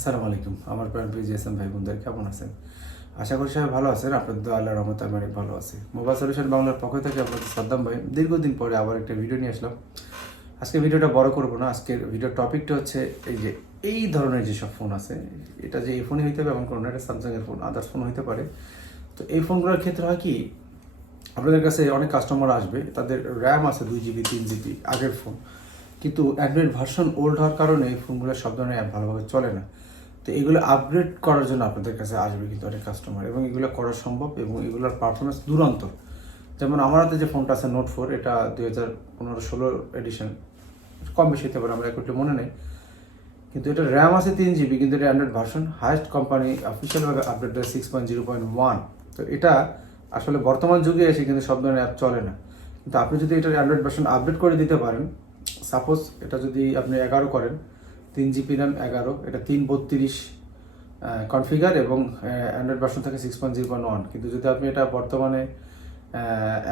আসসালামু আলাইকুম। আমার প্রাণ প্রিয় এস.এম ভাই বোনদের কেমন আছেন? আশা করি সবাই ভালো আছেন। আপনাদের দোয়া আল্লাহর রহমতে আমি অনেক ভালো আছি। মোবাইল সলিউশন বাংলার পক্ষ থেকে আপনাদের সাদ্দাম ভাই দীর্ঘদিন পরে আবার একটা ভিডিও নিয়ে আসলাম। আজকে ভিডিওটা বড় করব না। আজকের ভিডিওর টপিকটা হচ্ছে এই ধরনের যেসব ফোন আছে, এটা যে এই ফোনই হইতে হবে এমন কোনো না, এটা স্যামসাংয়ের ফোন, আদার্স ফোন হইতে পারে। তো এই ফোনগুলোর ক্ষেত্রে হয় কি, আপনাদের কাছে অনেক কাস্টমার আসবে, তাদের র্যাম আছে 2 GB 3 GB আগের ফোন, কিন্তু অ্যান্ড্রয়েড ভার্সন ওল্ড হওয়ার কারণে এই ফোনগুলো সব ধরনের অ্যাপ ভালোভাবে চলে না। তো এগুলো আপগ্রেড করার জন্য আপনাদের কাছে আসবে কিন্তু অনেক কাস্টমার, এবং এগুলো করা সম্ভব এবং এগুলোর পারফরমেন্স দুরন্ত। যেমন আমার হাতে যে ফোনটা আছে নোট 4, এটা 2015-16 এডিশন, কম বেশি হতে পারে, আমার একটু মনে নেই, কিন্তু এটা র্যাম আছে 3 GB, কিন্তু এটা অ্যান্ড্রয়েড ভার্সন হাইয়েস্ট কোম্পানি অফিসিয়ালভাবে আপডেট দেয় 6.0.1। তো এটা আসলে বর্তমান যুগে এসে কিন্তু সব ধরনের অ্যাপ চলে না। কিন্তু আপনি যদি এটার অ্যান্ড্রয়েড ভার্সন আপডেট করে দিতে পারেন, সাপোজ এটা যদি আপনি 11 করেন, 3 GB র্যাম 11, এটা 332 কনফিগার এবং অ্যান্ড্রয়েড ভার্সন থাকে 6.0.1, কিন্তু যদি আপনি এটা বর্তমানে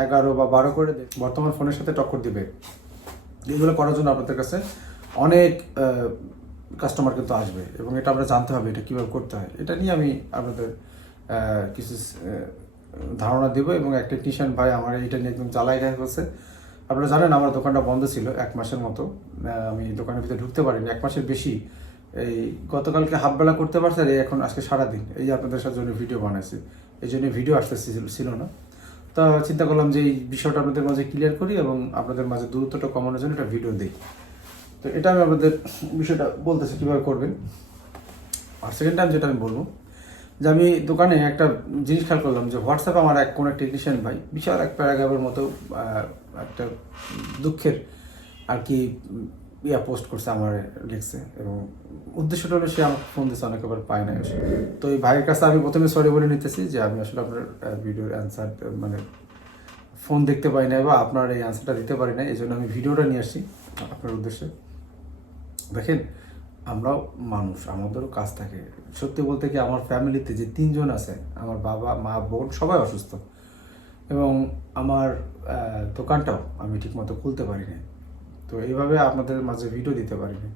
11 বা 12 করে দেন, বর্তমান ফোনের সাথে টক্কর দিবে। এগুলো করার জন্য আপনাদের কাছে অনেক কাস্টমার কিন্তু আসবে, এবং এটা আমরা জানতে হবে এটা কীভাবে করতে হয়। এটা নিয়ে আমি আপনাদের কিছু ধারণা দেবো, এবং এক টেকনিশিয়ান ভাই আমার এটা নিয়ে একদম জ্বালাই খাই বলছে। আপনারা জানেন আমার দোকানটা বন্ধ ছিল 1 মাসের মতো, আমি দোকানের ভিতরে ঢুকতে পারিনি 1 মাসের বেশি। এই গতকালকে হাফবেলা করতে পারছি, আর এখন আজকে সারাদিন এই আপনাদের সাথে জন্য ভিডিও বানাইছি, এই জন্য ভিডিও আসতে ছিল না। তো চিন্তা করলাম যে এই বিষয়টা আপনাদের মাঝে ক্লিয়ার করি এবং আপনাদের মাঝে দূরত্বটা কমানোর জন্য একটা ভিডিও দিই। তো এটা আমি আপনাদের বিষয়টা বলতেছি কীভাবে করবেন। আর সেকেন্ড টাইম যেটা আমি বলবো, যে আমি দোকানে একটা জিনিস খেয়াল করলাম যে হোয়াটসঅ্যাপে আমার কোনো টেকনিশিয়ান ভাই বিশাল এক প্যারাগ্রাফের মতো একটা দুঃখের আর কি পোস্ট করছে, আমার লিখছে, এবং উদ্দেশ্যটা হলো সে আমাকে ফোন দিচ্ছে, অনেক আবার পায় না। তো এই ভাইয়ের কাছে আমি প্রথমে সরি বলে নিতেছি যে আমি আসলে আপনার ভিডিওর অ্যান্সার মানে ফোন দেখতে পাই না বা আপনার এই অ্যান্সারটা দিতে পারি না, এই জন্য আমি ভিডিওটা নিয়ে আসছি আপনার উদ্দেশ্যে। দেখেন, আমরাও মানুষ, আমাদেরও কাজ থাকে। সত্যি বলতে কি, আমার ফ্যামিলিতে যে 3 জন আছে, আমার বাবা মা বোন সবাই অসুস্থ, এবং আমার দোকানটাও আমি ঠিকমতো খুলতে পারি না। তো এইভাবে আপনাদের মাঝে ভিডিও দিতে পারি না।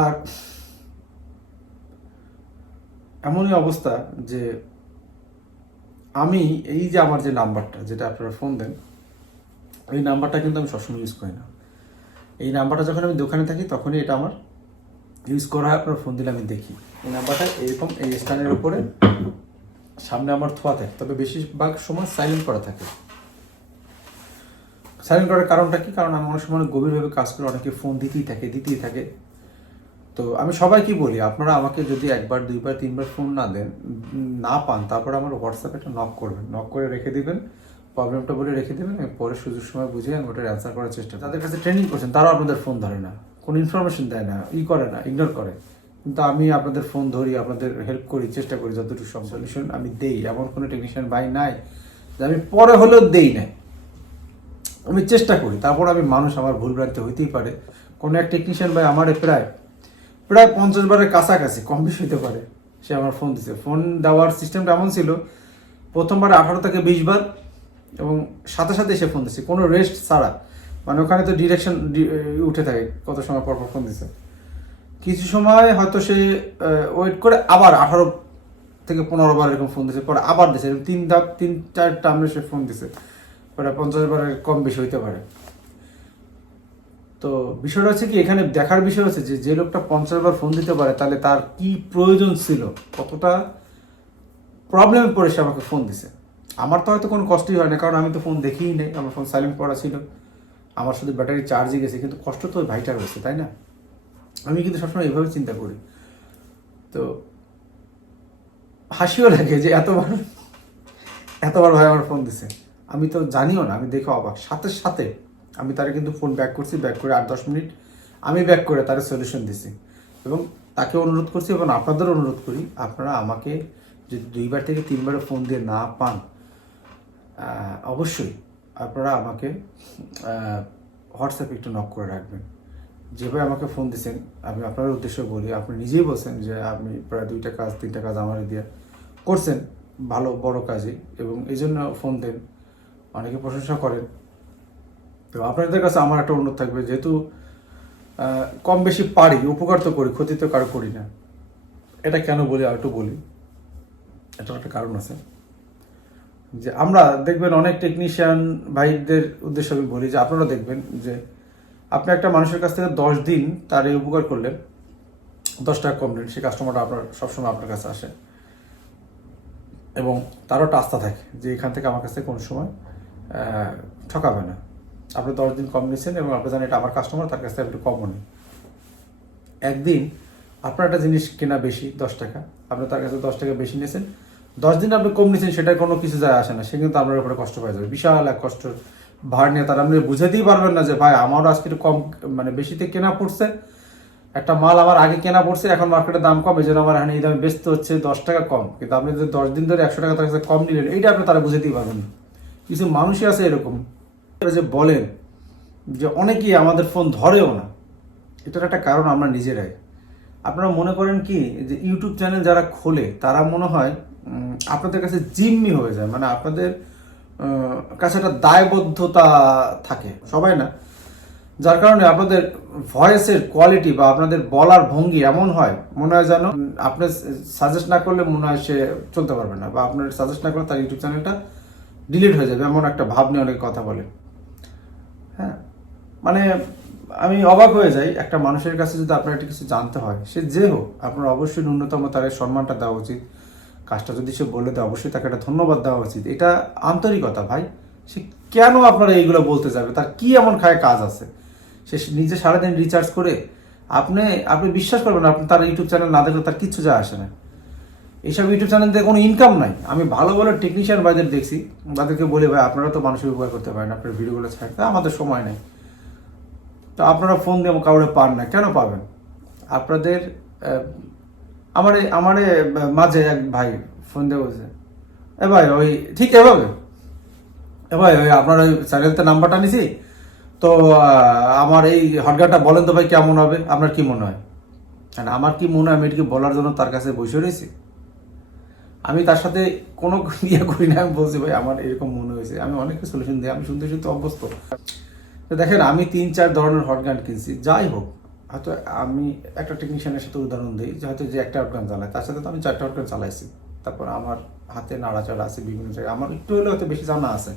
আর এমনই অবস্থা যে আমি এই যে আমার যে নাম্বারটা, যেটা আপনারা ফোন দেন, এই নাম্বারটা কিন্তু আমি সবসময় ইউজ করি না। এই নাম্বারটা যখন আমি দোকানে থাকি তখনই এটা আমার ইউজ করা হয়। আপনার ফোন দিলে আমি দেখি এই নাম্বারটা এরকম এই স্ক্যানের উপরে সামনে আমার থোয়া থাকে, তবে বেশিরভাগ সময় সাইলেন্ট করা থাকে। সাইলেন্ট করার কারণটা কি? কারণ আমি অনেক সময় গভীরভাবে কাজ করে অনেকে ফোন দিতেই থাকে। তো আমি সবাইকে বলি, আপনারা আমাকে যদি 1 বার 2 বার 3 বার ফোন না পান, তারপর আমার হোয়াটসঅ্যাপে একটা নক করবেন, নক করে রেখে দিবেন, প্রবলেমটা বলে রেখে দেবেন, আমি পরে সুযোগ সময় বুঝে আমি ওটার অ্যান্সার করার চেষ্টা করি। তাদের কাছে ট্রেনিং করছেন, তারাও আপনাদের ফোন ধরে না, কোনো ইনফরমেশন দেয় না, করে না, ইগনোর করে। কিন্তু আমি আপনাদের ফোন ধরি, আপনাদের হেল্প করি, চেষ্টা করি যতটুকু সব সলিউশন আমি দেই। এমন কোনো টেকনিশিয়ান ভাই নাই যে আমি পরে হলেও দেই নাই, আমি চেষ্টা করি। তারপর আমি মানুষ, আমার ভুলভ্রান্তি হইতেই পারে। কোনো এক টেকনিশিয়ান ভাই আমার প্রায় 50 বারের কাছাকাছি, কম বেশি হতে পারে, সে আমার ফোন দিছে। ফোন দেওয়ার সিস্টেমটা এমন ছিল, প্রথমবারে 18 থেকে 20 বার, এবং সাথে সাথে সে ফোন দিচ্ছে, কোনো রেস্ট ছাড়া। মানে ওখানে তো ডিরেকশন উঠে থাকে কত সময় পর ফোন দিছে। কিছু সময় হয়তো সে ওয়েট করে আবার 18 থেকে 15 বার এরকম ফোন দিছে, পরে আবার দিছে, এরকম 3-4 টার্মে সে ফোন দিছে, পরে 50 বারের কম বেশি হইতে পারে। তো বিষয়টা হচ্ছে কি, এখানে দেখার বিষয় হচ্ছে যে লোকটা 50 বার ফোন দিতে পারে, তাহলে তার কি প্রয়োজন ছিল, কতটা প্রবলেমে পড়ে সে আমাকে ফোন দিছে। আমার তো হয়তো কোনো কষ্টই হয় না, কারণ আমি তো ফোন দেখিই নেই, আমার ফোন সাইলেন্ট করা ছিল, আমার শুধু ব্যাটারি চার্জই গেছে, কিন্তু কষ্ট তো ওই ভাইটার হয়েছে, তাই না? আমি কিন্তু সবসময় এইভাবে চিন্তা করি। তো হাসিও লাগে যে এতবার ভাই আমার ফোন দিছে, আমি তো জানিও না, আমি দেখে অবাক। সাথে সাথে আমি তারা কিন্তু ফোন ব্যাক করছি, ব্যাক করে 8-10 মিনিট আমি ব্যাক করে তার সলিউশন দিছি, এবং তাকে অনুরোধ করছি, এবং আপনাদের অনুরোধ করি, আপনারা আমাকে যদি 2 বার থেকে 3 বারে ফোন দিয়ে না পান, অবশ্যই আপনারা আমাকে হোয়াটসঅ্যাপে একটু নক করে রাখবেন। যেভাবে আমাকে ফোন দিচ্ছেন, আমি আপনার উদ্দেশ্যে বলি, আপনি নিজেই বলছেন যে আপনি প্রায় 2টা কাজ 3টা কাজ আমার দিয়ে করছেন, ভালো বড় কাজে, এবং এই জন্য ফোন দেন, অনেকে প্রশংসা করেন। তো আপনাদের কাছে আমার একটা অনুরোধ থাকবে, যেহেতু কম বেশি পারি, উপকার তো করি, ক্ষতি তো কারো করি না, এটা কেন বলি আর একটু বলি, এটার একটা কারণ আছে। যে আমরা দেখবেন অনেক টেকনিশিয়ান ভাইদের উদ্দেশ্যে আমি বলি যে আপনারা দেখবেন যে আপনি একটা মানুষের কাছ থেকে 10 দিন তার এই উপকার করলেন, 10 টাকা কম নেন, সেই কাস্টমারটা আপনার সবসময় আপনার কাছে আসে এবং তারও একটা আস্থা থাকে যে এখান থেকে আমার কাছে কোনো সময় ঠকাবে না। আপনি 10 দিন কম নিয়েছেন এবং আপনি জানেন এটা আমার কাস্টমার, তার কাছ থেকে একটু কমও নেই। একদিন আপনার একটা জিনিস কেনা বেশি 10 টাকা, আপনি তার কাছে 10 টাকা বেশি নিয়েছেন, 10 দিন আপনি কম নিয়েছেন, সেটার কোনো কিছু যায় আসে না, সে কিন্তু আপনার উপরে কষ্ট পাওয়া যাবে, বিশাল এক কষ্ট ভার নিয়ে তার আপনি বুঝাতেই পারবেন না যে ভাই আমারও আজকে একটু কম মানে বেশিতে কেনা পড়ছে, একটা মাল আমার আগে কেনা পড়ছে, এখন মার্কেটের দাম কম, এই জন্য আমার এখানে এই দামে বেচতে হচ্ছে 10 টাকা কম, কিন্তু আপনি যদি 10 দিন ধরে 100 টাকা তার কাছে কম নিলেন, এইটা আপনি তারা বুঝাতেই পারবেন না। কিছু মানুষই আছে এরকম যে বলেন যে অনেকেই আমাদের ফোন ধরেও না, এটার একটা কারণ আমরা নিজেরাই। আপনারা মনে করেন কি যে ইউটিউব চ্যানেল যারা খোলে তারা মনে হয় আপনাদের কাছে জিম্মি হয়ে যায়, মানে আপনাদের কাছে একটা দায়বদ্ধতা থাকে, সবাই না, যার কারণে আপনাদের ভয়েসের কোয়ালিটি বা আপনাদের বলার ভঙ্গি এমন হয় মনে হয় যেন আপনি সাজেস্ট না করলে মনে হয় সে চলতে পারবে না, বা আপনার সাজেস্ট না করলে তার ইউটিউব চ্যানেলটা ডিলিট হয়ে যাবে, এমন একটা ভাব নিয়ে অনেকে কথা বলে। হ্যাঁ, মানে আমি অবাক হয়ে যাই, একটা মানুষের কাছে যদি আপনার একটা কিছু জানতে হয়, সে যে হোক, আপনার অবশ্যই ন্যূনতম তার সম্মানটা দেওয়া উচিত, কাজটা যদি সে বলে দেয় অবশ্যই তাকে একটা ধন্যবাদ দেওয়া উচিত, এটা আন্তরিকতা। ভাই সে কেন আপনারা এইগুলো বলতে যাবে, তার কি এমন খায় কাজ আছে, সে নিজে সারাদিন রিচার্জ করে, আপনি বিশ্বাস করবেন আপনি তার ইউটিউব চ্যানেল না দেখলে তার কিচ্ছু যায় আসে না। এইসব ইউটিউব চ্যানেল থেকে কোনো ইনকাম নাই। আমি ভালো ভালো টেকনিশিয়ান ভাইদের দেখছি, তাদেরকে বলি ভাই আপনারা তো মানুষের উপকার করতে পারেন, আপনার ভিডিওগুলো ছাড়তে আমাদের সময় নেই, তো আপনারা ফোন দিয়ে কাউরে পান না, কেন পাবেন? আপনাদের আমারে মাঝে এক ভাই ফোন দিয়ে বলছে, এ ভাই ওই ঠিক এভাবে, এ ভাই ওই আপনার ওই চ্যানেলতে নাম্বারটা নিছি তো আমার এই হটগানটা বলেন তো ভাই কেমন হবে, আপনার কি মনে হয়? মানে আমার কি মনে হয় আমি এটা কি বলার জন্য তার কাছে বসে রয়েছি? আমি তার সাথে কোনো ইয়ে করি না, আমি বলছি ভাই আমার এরকম মনে হয়েছে, আমি অনেক সলিউশন দিই, আমি শুনতে শুনতে অভ্যস্ত। দেখেন আমি 3-4 ধরনের হটগান কিনছি, যাই হোক, হয়তো আমি একটা টেকনিশিয়ানের সাথে উদাহরণ দিই যে হয়তো যে একটা হটগান চালায় তার সাথে তো আমি 4টা হটগান চালাইছি, তারপর আমার হাতে নাড়াচাড়া আছে বিভিন্ন জায়গায়, আমার একটু হলেও হয়তো বেশি জানা আছে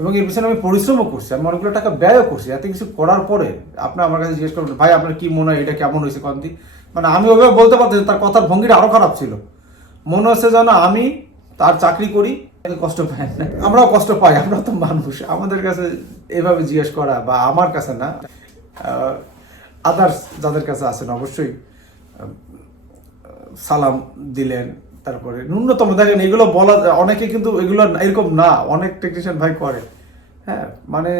এবং এর পিছনে আমি পরিশ্রমও করছি, আমি অনেকগুলো টাকা ব্যয়ও করছি। এত কিছু করার পরে আপনি আমার কাছে জিজ্ঞেস করবেন ভাই আপনার কি মনে হয় এটা কেমন হয়েছে কন্তি, মানে আমি ওইভাবে বলতে পারছি, তার কথার ভঙ্গিটা আরো খারাপ ছিল, মনে হচ্ছে যেন আমি তার চাকরি করি, কষ্ট পাই না, আমরাও কষ্ট পাই, আমরা তো মানুষ, আমাদের কাছে এভাবে জিজ্ঞেস করা, বা আমার কাছে না, আদার্স যাদের কাছে আছেন অবশ্যই সালাম দিলেন, তারপরে ন্যূনতম দেখেন এগুলো বলা, অনেকে কিন্তু এগুলো এরকম না, অনেক টেকনিশিয়ান ভাই করে, হ্যাঁ, মানে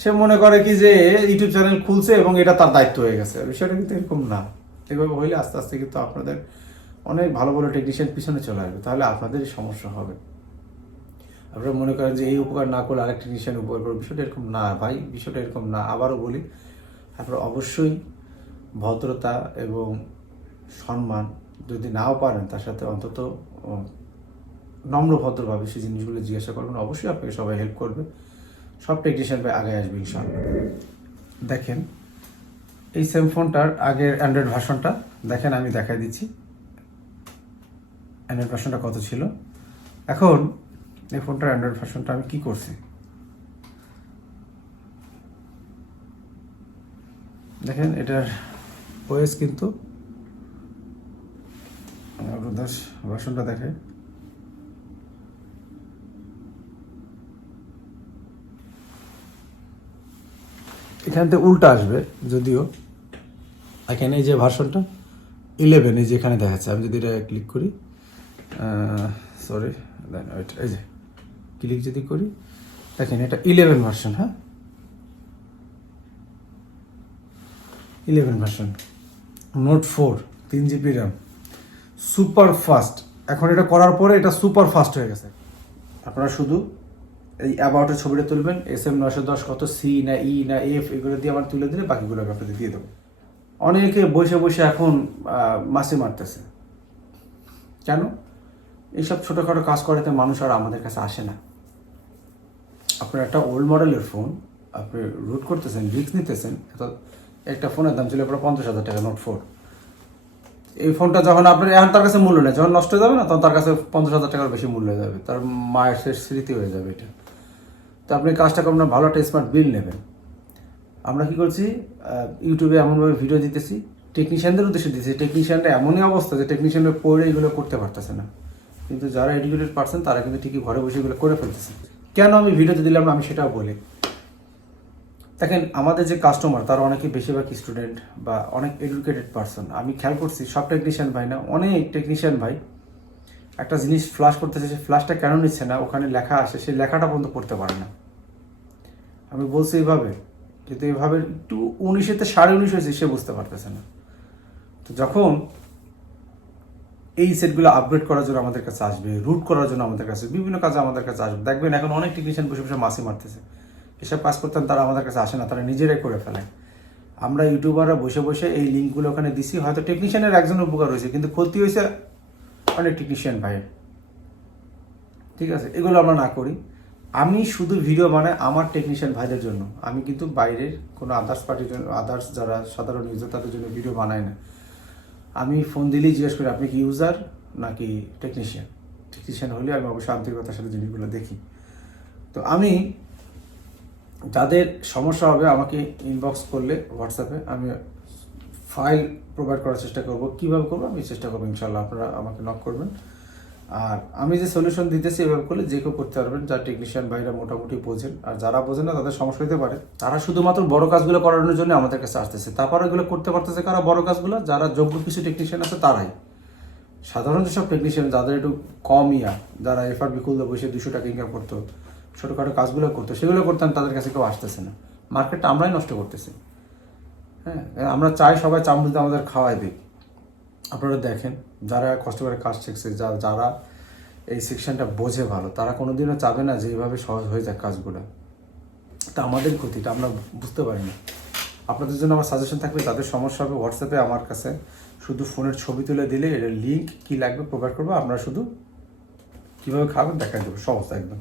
সে মনে করে কি যে ইউটিউব চ্যানেল খুলছে এবং এটা তার দায়িত্ব হয়ে গেছে, বিষয়টা কিন্তু এরকম না। এভাবে হইলে আস্তে আস্তে কিন্তু আপনাদের অনেক ভালো ভালো টেকনিশিয়ান পিছনে চলে আসবে, তাহলে আপনাদেরই সমস্যা হবে। আপনারা মনে করেন যে এই উপকার না করলে আরেক টেকনিশিয়ান উপকার করবে, বিষয়টা এরকম না ভাই, বিষয়টা এরকম না। আবারও বলি, আপনারা অবশ্যই ভদ্রতা এবং সম্মান, যদি নাও পারেন তার সাথে অন্তত নম্র ভদ্রভাবে সেই জিনিসগুলো জিজ্ঞাসা করবেন, অবশ্যই আপনাকে সবাই হেল্প করবে, সব টেকনিশিয়ান ভাই আগে আসবে ইনশাআল্লাহ। দেখেন এই সেম ফোনটার আগের অ্যান্ড্রয়েড ভার্সনটা দেখেন, আমি দেখাই দিচ্ছি অ্যান্ড্রয়েড ভার্সনটা কত ছিল। এখন এই ফোনটার অ্যান্ড্রয়েড ভার্সনটা আমি কি করছি দেখেন, এটার ওএস কিন্তু ভার্সনটা দেখে, এখান থেকে উল্টা আসবে যদিও, এখানে এই যে ভার্সনটা 11, এই যে এখানে দেখাচ্ছে, আমি যদি এটা ক্লিক করি, সরি এই যে ক্লিক যদি করি দেখেন এটা 11 ভার্সন, হ্যাঁ 11 version, note 4 3 GB RAM, super fast. এখন এটা করার পরে এটা সুপার ফাস্ট হয়ে গেছে। আপনারা শুধু এই অ্যাবাউটের ছবিটা তুলবেন, এস.এম 910 কত, সি না ই না এফ, এগুলো দিয়ে আমার তুলে দিলে বাকিগুলো আমি আপনাদের দিয়ে দেবো। অনেকে বসে বসে এখন মাসি মারতেছে, কেন? এইসব ছোটোখাটো কাজ করাতে মানুষ আর আমাদের কাছে আসে না। আপনার একটা ওল্ড মডেলের ফোন আপনি রুট করতেছেন, রিস্ক নিতেছেন, একটা ফোনের দাম ছিল প্রায় 50,000 টাকা, নোট 4। এই ফোনটা যখন আপনার এখন তার কাছে মূল্য নেই, যখন নষ্ট হয়ে যাবে না তখন তার কাছে 50,000 টাকার বেশি মূল্য হয়ে যাবে, তার মায়ের শেষ স্মৃতি হয়ে যাবে এটা। তো আপনি কাজটা করবেন, ভালো একটা স্মার্ট বিল নেবেন। আমরা কি করছি, ইউটিউবে এমনভাবে ভিডিও দিতেছি, টেকনিশিয়ানদের উদ্দেশ্যে দিতেছি, টেকনিশিয়ানরা এমনই অবস্থা যে টেকনিশিয়ানরা পড়ে এগুলো করতে পারতেছে না, কিন্তু যারা এডুকেটেড পারসন তারা কিন্তু ঠিকই ঘরে বসে এগুলো করে ফেলতেছে। কেন আমি ভিডিওতে দিলাম আমি সেটাও বলি। দেখেন, আমাদের যে কাস্টমার তারা অনেকে বেশিরভাগ স্টুডেন্ট বা অনেক এডুকেটেড পারসন। আমি খেয়াল করছি সব টেকনিশিয়ান ভাই না, অনেক টেকনিশিয়ান ভাই একটা জিনিস ফ্ল্যাশ করতেছে, সে ফ্ল্যাশটা কেন নিচ্ছে না, ওখানে লেখা আসে, সেই লেখাটা পর্যন্ত পড়তে পারে না। আমি বলছি এইভাবে, কিন্তু এইভাবে একটু 19-তে 19.5 হয়েছে, সে বুঝতে পারতেছে না। তো যখন এই সেটগুলো আপগ্রেড করার জন্য আমাদের কাছে আসবে, রুট করার জন্য আমাদের কাছে, বিভিন্ন কাজে আমাদের কাছে আসবে, দেখবেন এখন অনেক টেকনিশিয়ান বসে বসে মাসি মারতেছে। এসব কাজ করতেন তারা আমাদের কাছে আসে না, তারা নিজেরাই করে ফেলে। আমরা ইউটিউবাররা বসে বসে এই লিঙ্কগুলো ওখানে দিছি, হয়তো টেকনিশিয়ানের একজন উপকার হয়েছে, কিন্তু ক্ষতি হয়েছে অনেক টেকনিশিয়ান ভাইয়ের। ঠিক আছে, এগুলো আমরা না করি। আমি শুধু ভিডিও বানাই আমার টেকনিশিয়ান ভাইদের জন্য, আমি কিন্তু বাইরের কোনো আদার্স পার্টির জন্য, আদার্স যারা সাধারণ ইউজার তাদের জন্য ভিডিও বানাই না। আমি ফোন দিলেই জিজ্ঞেস করি আপনি কি ইউজার নাকি টেকনিশিয়ান। টেকনিশিয়ান হলে আমি অবশ্যই আন্তরিকতার সাথে জিনিসগুলো দেখি। তো আমি যাদের সমস্যা হবে আমাকে ইনবক্স করলে হোয়াটসঅ্যাপে আমি ফাইল প্রোভাইড করার চেষ্টা করব। কীভাবে করবো আমি চেষ্টা করবো, ইনশাল্লাহ আপনারা আমাকে নক করবেন। আর আমি যে সলিউশন দিতেছি এভাবে করলে যে কেউ করতে পারবেন, যারা টেকনিশিয়ান ভাইরা মোটামুটি বোঝেন। আর যারা বোঝেন না তাদের সমস্যা হতে পারে, তারা শুধুমাত্র বড় কাজগুলো করানোর জন্য আমাদের কাছে আসতেছে। তারপর এগুলো করতে পারতেছে কারা, বড় কাজগুলো যারা যোগ্য কিছু টেকনিশিয়ান আছে তারাই। সাধারণ যেসব টেকনিশিয়ান যাদের একটু কম যারা এফআরবি খুলতে বসে 200 টাকা ইনকাম করতো, ছোটোখাটো কাজগুলো করতো, সেগুলো করতেন, তাদের কাছে কেউ আসতেছে না। মার্কেটটা আমরাই নষ্ট করতেছি। হ্যাঁ, আমরা চাই সবাই চামড়িতে আমাদের খাওয়াই দিই। আপনারা দেখেন যারা কষ্ট করে কাজ শিখছে, যারা এই সেকশনটা বোঝে ভালো, তারা কোনোদিনও চাবে না যে এইভাবে সহজ হয়ে যায় কাজগুলো। তা আমাদের ক্ষতিটা আমরা বুঝতে পারি না। আপনাদের জন্য আমার সাজেশন থাকবে, যাদের সমস্যা হবে হোয়াটসঅ্যাপে আমার কাছে শুধু ফোনের ছবি তুলে দিলে এর লিঙ্ক কী লাগবে প্রোভাইড করবো, আপনারা শুধু কীভাবে খাবেন দেখাই দেবো, সহজ একদম।